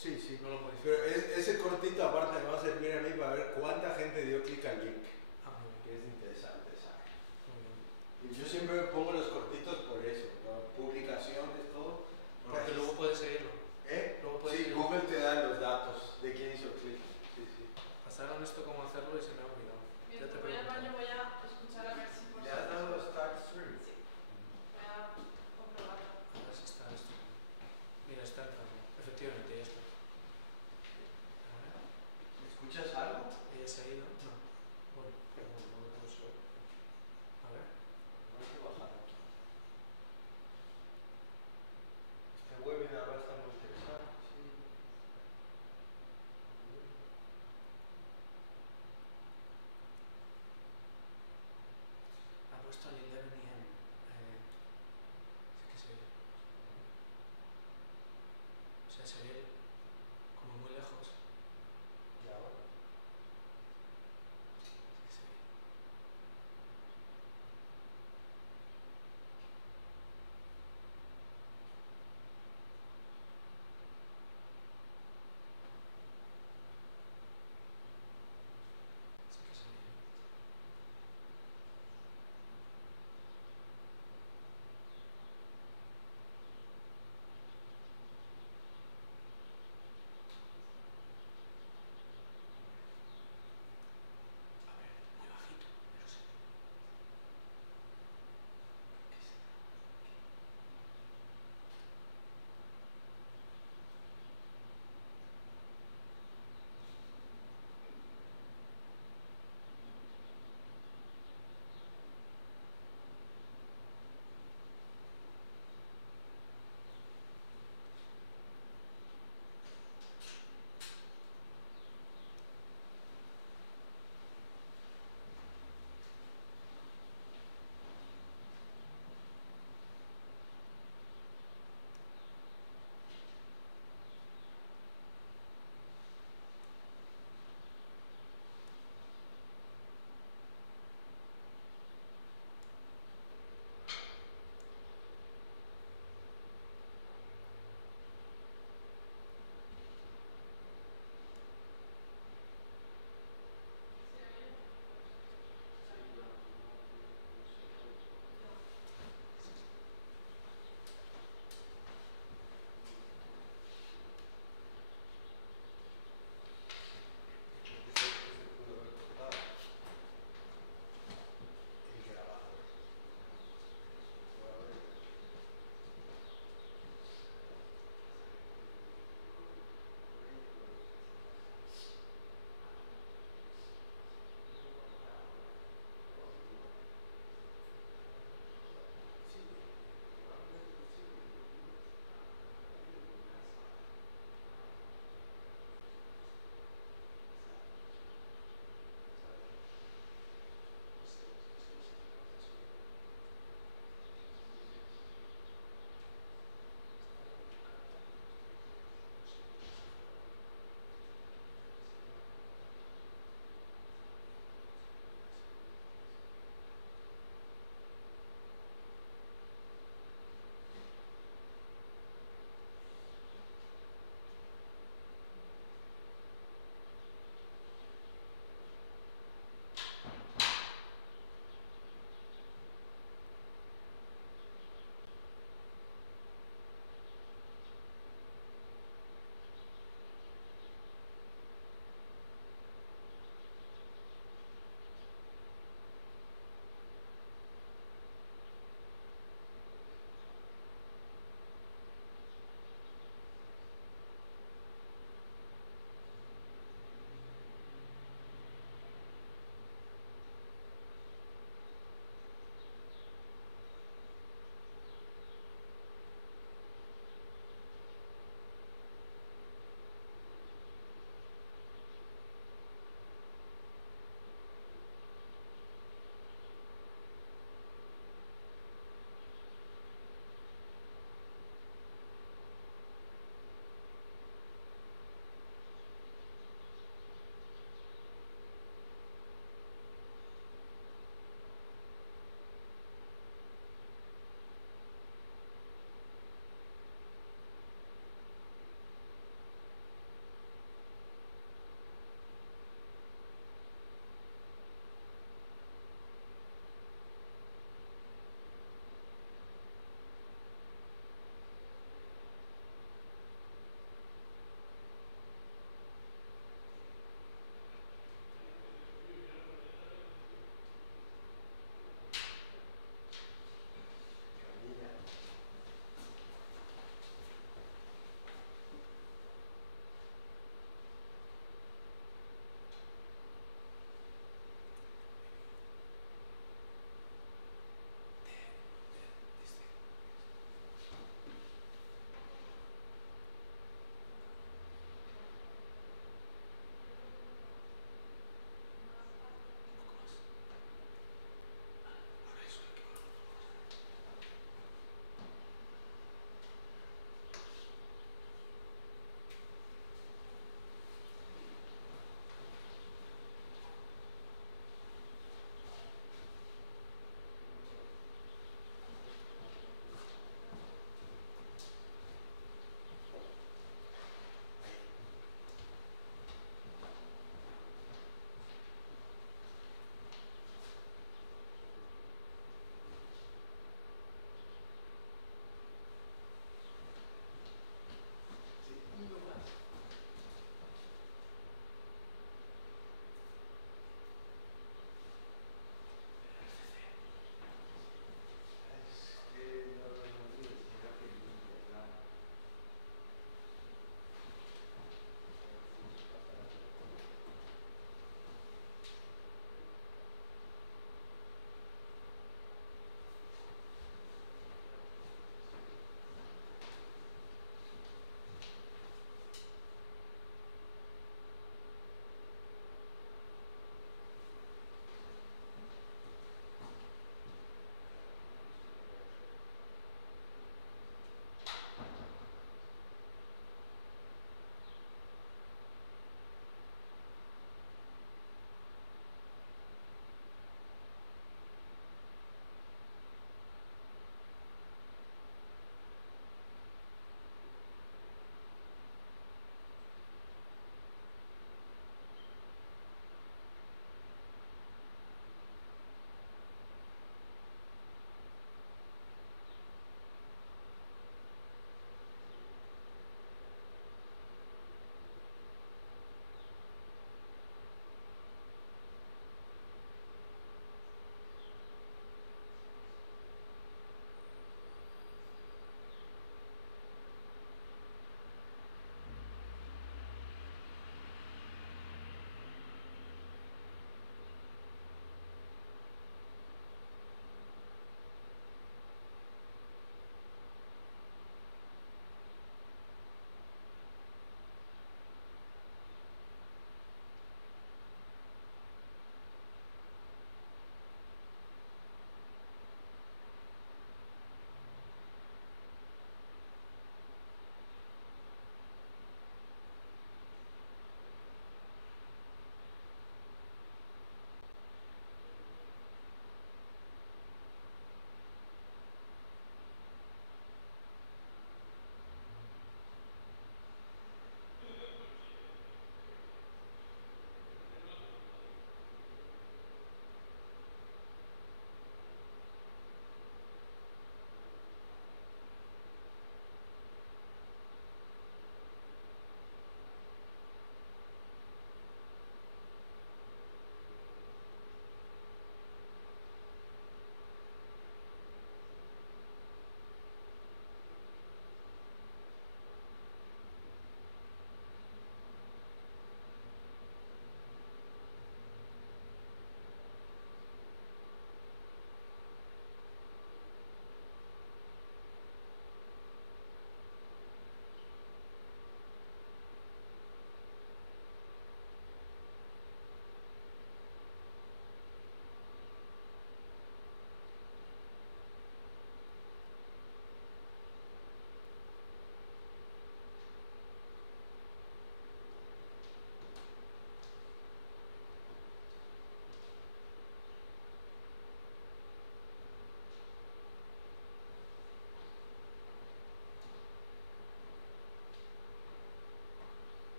Sí, sí. No lo modifico. Pero ese cortito aparte me va a servir a mí para ver cuánta gente dio clic al link. Ah, muy bien. Que es interesante, ¿sabes? Muy bien. Y yo siempre pongo los cortitos por eso, ¿no? Publicaciones, todo. Porque luego puedes seguirlo. Luego puedes Sí, seguirlo. Google te da los datos de quién hizo clic. Sí, sí. Pasaron esto cómo hacerlo y se me ha olvidado. Mientras voy al baño voy a escuchar a ver si por ¿Le has dado Start Stream? Sí. Voy a comprobarlo. A ver si está esto. Mira, está entrando. Efectivamente, ya está. A ver. ¿Escuchas algo? ¿Ella se ha ido? No. Bueno, no lo sé. A ver. No hay que bajar aquí. Este webinar va a estar muy interesante. Sí. Ha puesto el 11 AM. Es que se ve. O sea, se ve como muy lejos. Ya, bueno. Es que se ve. Sí que se ve.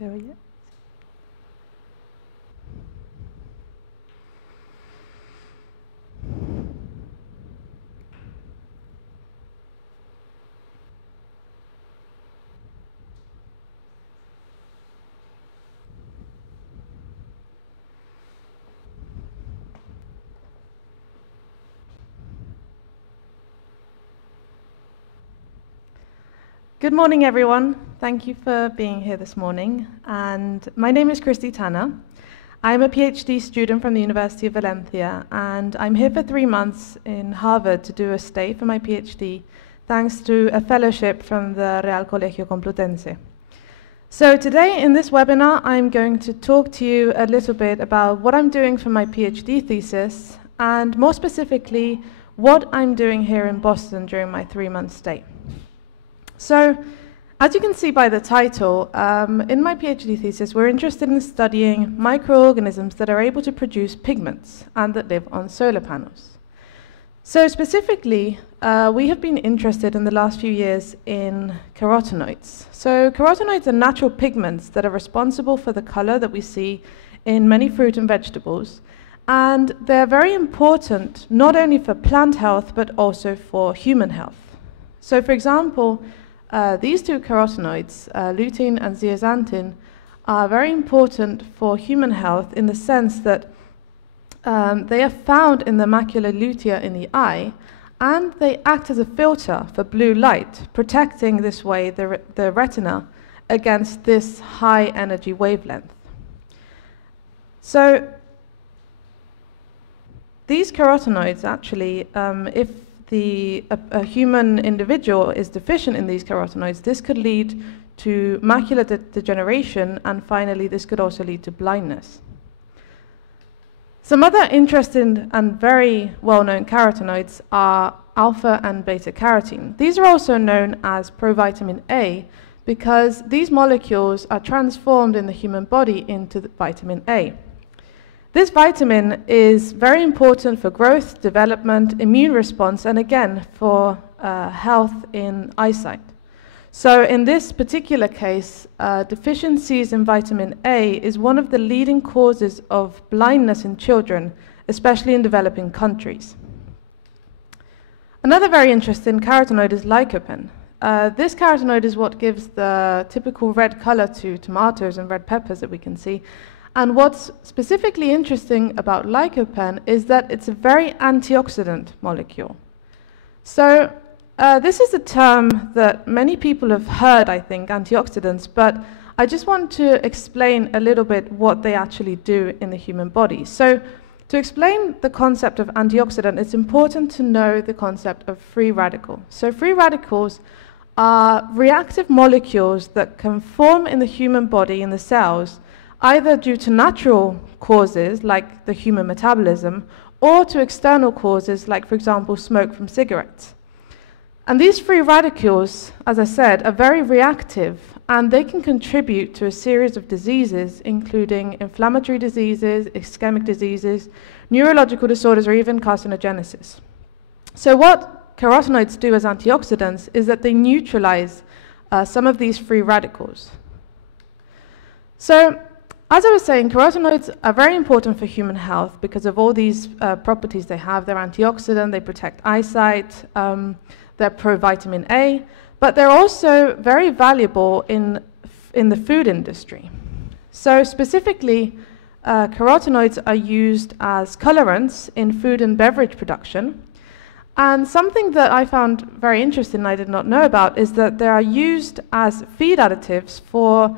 ¿Se oye? Good morning, everyone. Thank you for being here this morning. And my name is Kristie. I'm a PhD student from the University of Valencia, and I'm here for 3 months in Harvard to do a stay for my PhD, thanks to a fellowship from the Real Colegio Complutense. So today in this webinar, I'm going to talk to you a little bit about what I'm doing for my PhD thesis, and more specifically, what I'm doing here in Boston during my 3-month stay. So, as you can see by the title, in my PhD thesis, we're interested in studying microorganisms that are able to produce pigments and that live on solar panels. So specifically, we have been interested in the last few years in carotenoids. So carotenoids are natural pigments that are responsible for the color that we see in many fruit and vegetables. And they're very important not only for plant health, but also for human health. So for example, these two carotenoids, lutein and zeaxanthin, are very important for human health in the sense that they are found in the macula lutea in the eye, and they act as a filter for blue light, protecting this way the retina against this high energy wavelength. So these carotenoids actually, if a human individual is deficient in these carotenoids, this could lead to macular degeneration, and finally this could also lead to blindness. Some other interesting and very well-known carotenoids are alpha and beta carotene. These are also known as provitamin A because these molecules are transformed in the human body into vitamin A. This vitamin is very important for growth, development, immune response, and again, for health in eyesight. So in this particular case, deficiencies in vitamin A is one of the leading causes of blindness in children, especially in developing countries. Another very interesting carotenoid is lycopene. This carotenoid is what gives the typical red color to tomatoes and red peppers that we can see. And what's specifically interesting about lycopene is that it's a very antioxidant molecule. So this is a term that many people have heard, I think, antioxidants, but I just want to explain a little bit what they actually do in the human body. So to explain the concept of antioxidant, it's important to know the concept of free radical. So free radicals are reactive molecules that can form in the human body, in the cells, either due to natural causes, like the human metabolism, or to external causes, like, for example, smoke from cigarettes. And these free radicals, as I said, are very reactive, and they can contribute to a series of diseases, including inflammatory diseases, ischemic diseases, neurological disorders, or even carcinogenesis. So what carotenoids do as antioxidants is that they neutralize some of these free radicals. So, as I was saying, carotenoids are very important for human health because of all these properties they have. They're antioxidant, they protect eyesight, they're provitamin A, but they're also very valuable in the food industry. So specifically, carotenoids are used as colorants in food and beverage production. And something that I found very interesting and I did not know about is that they are used as feed additives for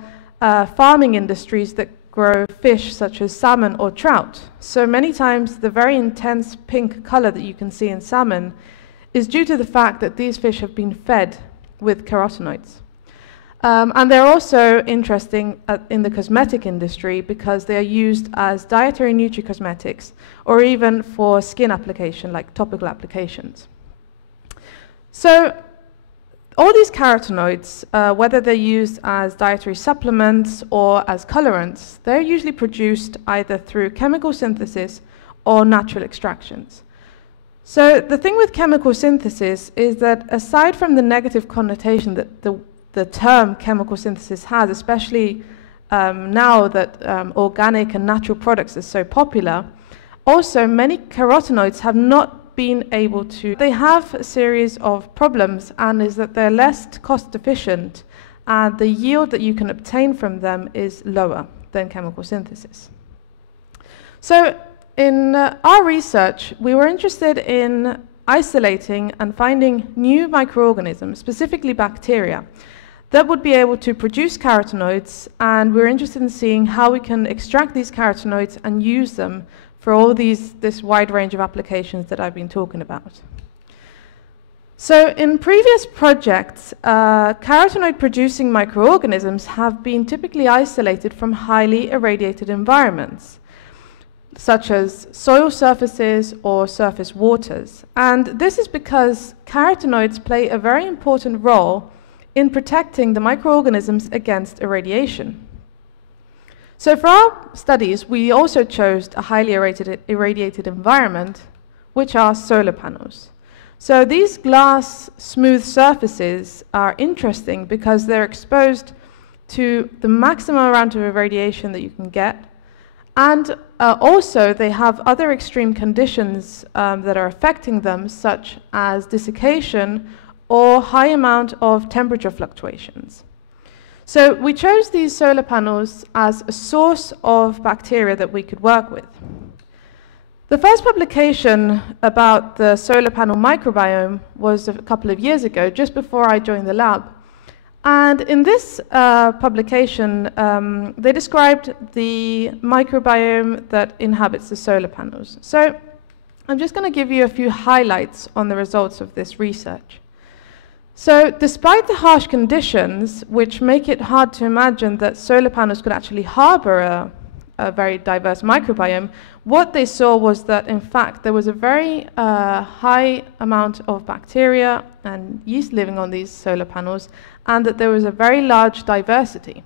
farming industries that grow fish such as salmon or trout. So many times the very intense pink color that you can see in salmon is due to the fact that these fish have been fed with carotenoids. And they're also interesting in the cosmetic industry because they are used as dietary nutricosmetics or even for skin application, like topical applications. So all these carotenoids, whether they're used as dietary supplements or as colorants, they're usually produced either through chemical synthesis or natural extractions. So the thing with chemical synthesis is that aside from the negative connotation that the term chemical synthesis has, especially now that organic and natural products are so popular, also many carotenoids have not been able to. They have a series of problems, and is that they're less cost efficient, and the yield that you can obtain from them is lower than chemical synthesis. So in our research, we were interested in isolating and finding new microorganisms, specifically bacteria, that would be able to produce carotenoids, and we're interested in seeing how we can extract these carotenoids and use them for all this wide range of applications that I've been talking about. So in previous projects, carotenoid-producing microorganisms have been typically isolated from highly irradiated environments, such as soil surfaces or surface waters. And this is because carotenoids play a very important role in protecting the microorganisms against irradiation. So for our studies, we also chose a highly irradiated environment, which are solar panels. So these glass smooth surfaces are interesting because they're exposed to the maximum amount of irradiation that you can get, and also they have other extreme conditions that are affecting them, such as desiccation or high amount of temperature fluctuations. So we chose these solar panels as a source of bacteria that we could work with. The first publication about the solar panel microbiome was a couple of years ago, just before I joined the lab. And in this publication, they described the microbiome that inhabits the solar panels. So I'm just going to give you a few highlights on the results of this research. So despite the harsh conditions, which make it hard to imagine that solar panels could actually harbor a very diverse microbiome, what they saw was that, in fact, there was a very high amount of bacteria and yeast living on these solar panels, and that there was a very large diversity.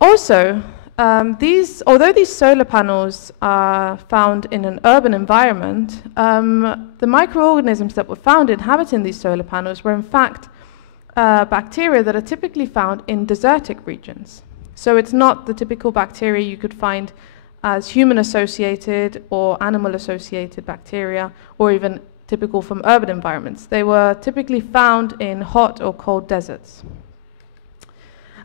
Also, although these solar panels are found in an urban environment, the microorganisms that were found inhabiting these solar panels were in fact bacteria that are typically found in desertic regions. So it's not the typical bacteria you could find as human-associated or animal-associated bacteria, or even typical from urban environments. They were typically found in hot or cold deserts.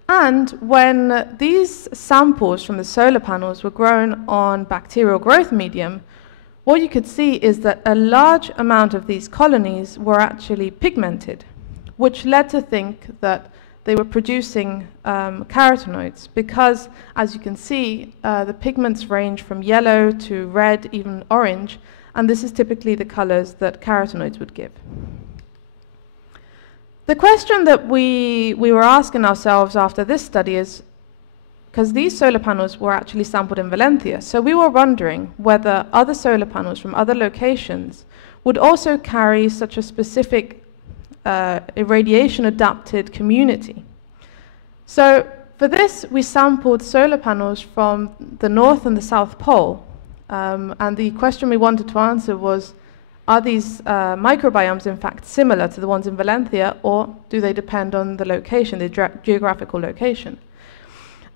And when these samples from the solar panels were grown on bacterial growth medium, what you could see is that a large amount of these colonies were actually pigmented, which led to think that they were producing carotenoids, because, as you can see, the pigments range from yellow to red, even orange, and this is typically the colors that carotenoids would give. The question that we were asking ourselves after this study is, because these solar panels were actually sampled in Valencia, so we were wondering whether other solar panels from other locations would also carry such a specific irradiation-adapted community. So for this, we sampled solar panels from the North and the South Pole, and the question we wanted to answer was, are these microbiomes in fact similar to the ones in Valencia, or do they depend on the location, the geographical location?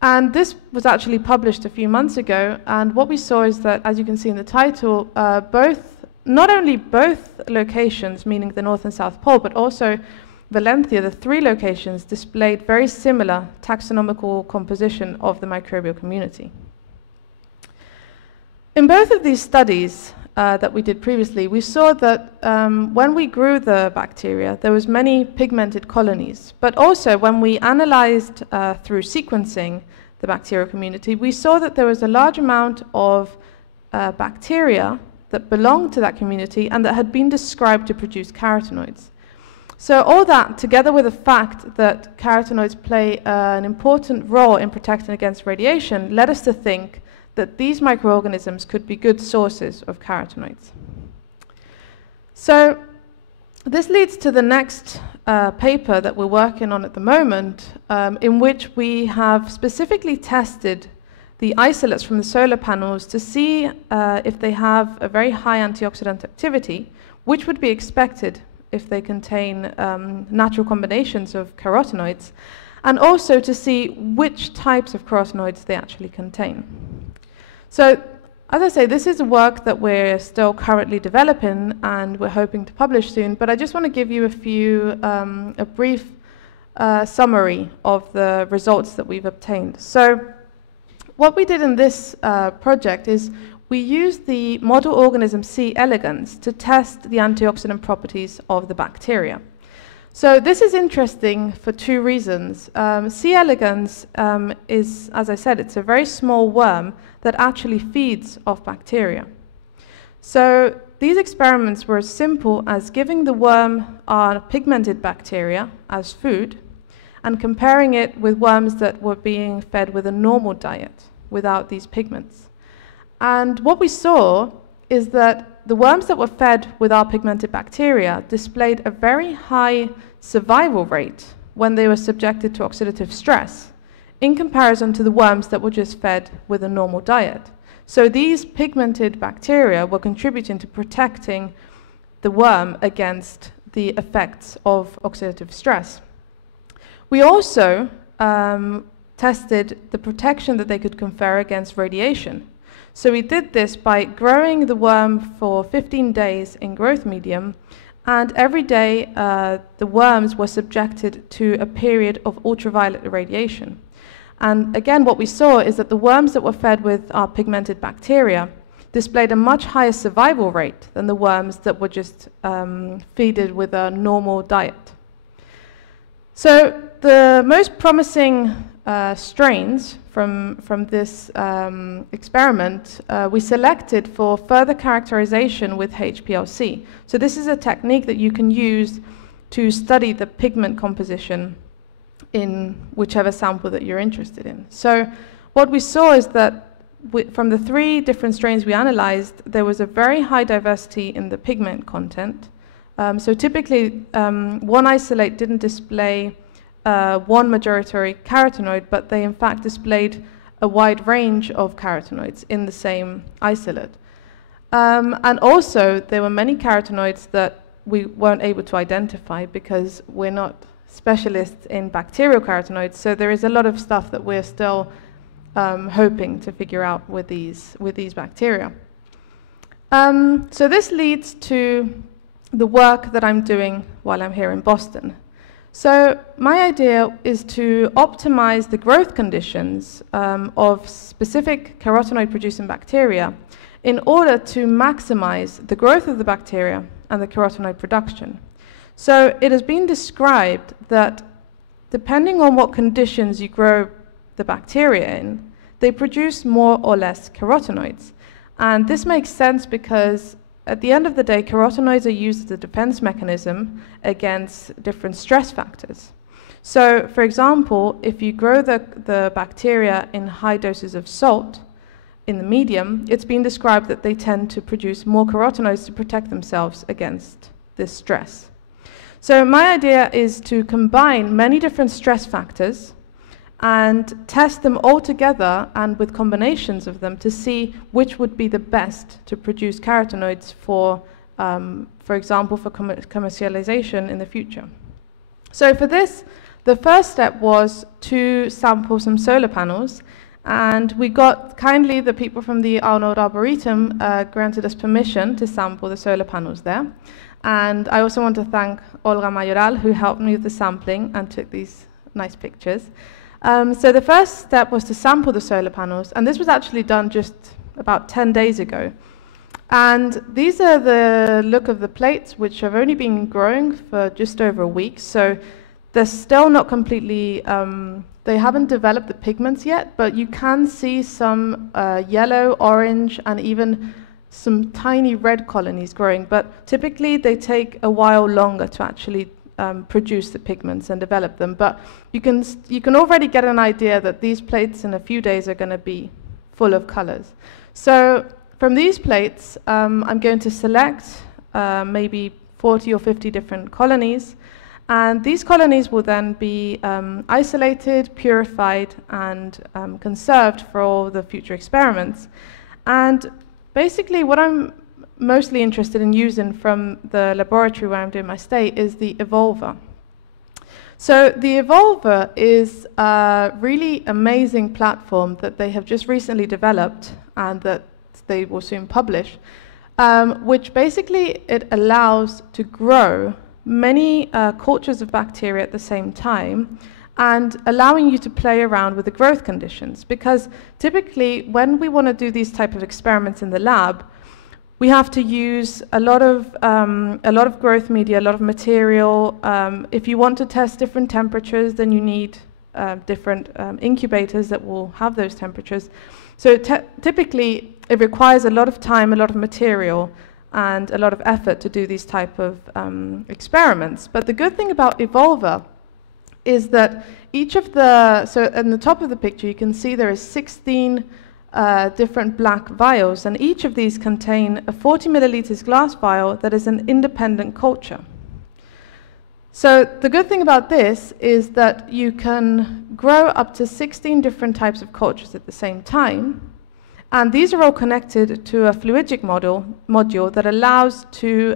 And this was actually published a few months ago, and what we saw is that, as you can see in the title, not only both locations, meaning the North and South Pole, but also Valencia, the three locations displayed very similar taxonomical composition of the microbial community. In both of these studies that we did previously, we saw that when we grew the bacteria, there was many pigmented colonies, but also when we analyzed through sequencing the bacterial community, we saw that there was a large amount of bacteria that belonged to that community and that had been described to produce carotenoids. So all that, together with the fact that carotenoids play an important role in protecting against radiation, led us to think that these microorganisms could be good sources of carotenoids. So this leads to the next paper that we're working on at the moment, in which we have specifically tested the isolates from the solar panels to see if they have a very high antioxidant activity, which would be expected if they contain natural combinations of carotenoids. and also to see which types of carotenoids they actually contain. So, as I say, this is work that we're still currently developing and we're hoping to publish soon, but I just want to give you a brief summary of the results that we've obtained. So, what we did in this project is we used the model organism C. elegans to test the antioxidant properties of the bacteria. So this is interesting for two reasons. C. elegans is, as I said, it's a very small worm that actually feeds off bacteria. So these experiments were as simple as giving the worm our pigmented bacteria as food and comparing it with worms that were being fed with a normal diet without these pigments. And what we saw is that the worms that were fed with our pigmented bacteria displayed a very high survival rate when they were subjected to oxidative stress in comparison to the worms that were just fed with a normal diet. So these pigmented bacteria were contributing to protecting the worm against the effects of oxidative stress. We also tested the protection that they could confer against radiation. So we did this by growing the worm for 15 days in growth medium, and every day the worms were subjected to a period of ultraviolet irradiation. And again, what we saw is that the worms that were fed with our pigmented bacteria displayed a much higher survival rate than the worms that were just fed with a normal diet. So the most promising strains from this experiment we selected for further characterization with HPLC. So this is a technique that you can use to study the pigment composition in whichever sample that you're interested in. So what we saw is that from the 3 different strains we analyzed, there was a very high diversity in the pigment content. So typically one isolate didn't display one majority carotenoid, but they in fact displayed a wide range of carotenoids in the same isolate. And also, there were many carotenoids that we weren't able to identify because we're not specialists in bacterial carotenoids, so there is a lot of stuff that we're still hoping to figure out with these bacteria. So this leads to the work that I'm doing while I'm here in Boston. So my idea is to optimize the growth conditions of specific carotenoid-producing bacteria in order to maximize the growth of the bacteria and the carotenoid production. So it has been described that depending on what conditions you grow the bacteria in, they produce more or less carotenoids. And this makes sense because at the end of the day, carotenoids are used as a defense mechanism against different stress factors. So, for example, if you grow the bacteria in high doses of salt in the medium, it's been described that they tend to produce more carotenoids to protect themselves against this stress. So my idea is to combine many different stress factors and test them all together and with combinations of them to see which would be the best to produce carotenoids for example, for commercialization in the future. So for this, the first step was to sample some solar panels, and we got kindly the people from the Arnold Arboretum granted us permission to sample the solar panels there. And I also want to thank Olga Mayoral, who helped me with the sampling and took these nice pictures. So the first step was to sample the solar panels, and this was actually done just about 10 days ago. And these are the look of the plates, which have only been growing for just over a week, so they're still not completely, they haven't developed the pigments yet, but you can see some yellow, orange, and even some tiny red colonies growing, but typically they take a while longer to actually produce the pigments and develop them. But you can already get an idea that these plates in a few days are going to be full of colors. So from these plates, I'm going to select maybe 40 or 50 different colonies, and these colonies will then be isolated, purified, and conserved for all the future experiments. And basically what I'm mostly interested in using from the laboratory where I'm doing my stay is the evolver. So the Evolver is a really amazing platform that they have just recently developed and that they will soon publish, which basically it allows to grow many cultures of bacteria at the same time, and allowing you to play around with the growth conditions. Because typically when we want to do these type of experiments in the lab, we have to use a lot of growth media, a lot of material. If you want to test different temperatures, then you need different incubators that will have those temperatures. So typically it requires a lot of time, a lot of material, and a lot of effort to do these type of experiments. But the good thing about Evolver is that each of the, so in the top of the picture you can see there is 16 different black vials, and each of these contain a 40 milliliters glass vial that is an independent culture. So the good thing about this is that you can grow up to 16 different types of cultures at the same time, and these are all connected to a fluidic module that allows to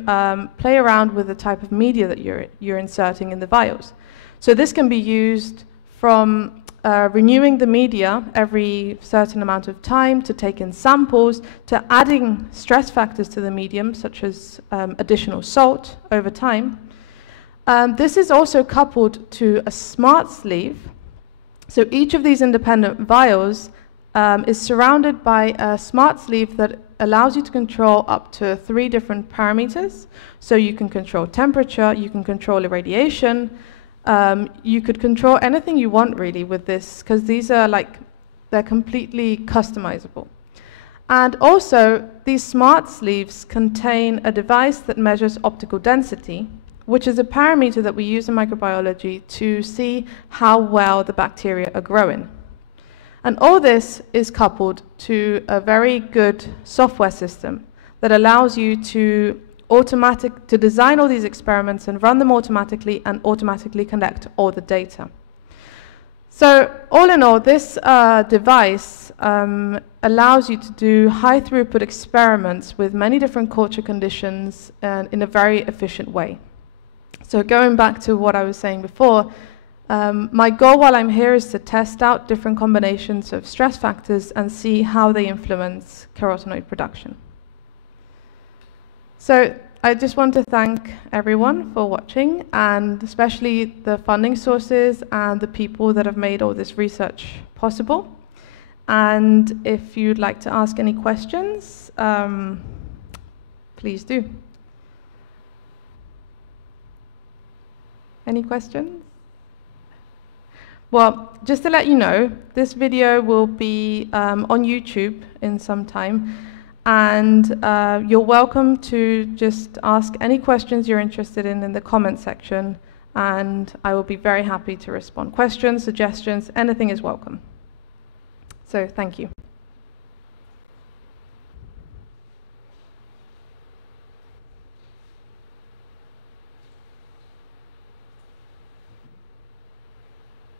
play around with the type of media that you're inserting in the vials. So this can be used from renewing the media every certain amount of time, to take in samples, to adding stress factors to the medium, such as additional salt over time. This is also coupled to a smart sleeve. So each of these independent vials is surrounded by a smart sleeve that allows you to control up to 3 different parameters. So you can control temperature, you can control irradiation, you could control anything you want really with this, because these are they're completely customizable. And also these smart sleeves contain a device that measures optical density, which is a parameter that we use in microbiology to see how well the bacteria are growing. And all this is coupled to a very good software system that allows you to design all these experiments and run them automatically and automatically collect all the data. So all in all, this device allows you to do high throughput experiments with many different culture conditions and in a very efficient way. So going back to what I was saying before, my goal while I'm here is to test out different combinations of stress factors and see how they influence carotenoid production. So I just want to thank everyone for watching, and especially the funding sources and the people that have made all this research possible. And if you'd like to ask any questions, please do. Any questions? Well, just to let you know, this video will be on YouTube in some time. And you're welcome to just ask any questions you're interested in the comment section, and I will be very happy to respond. Questions, suggestions, anything is welcome. So thank you.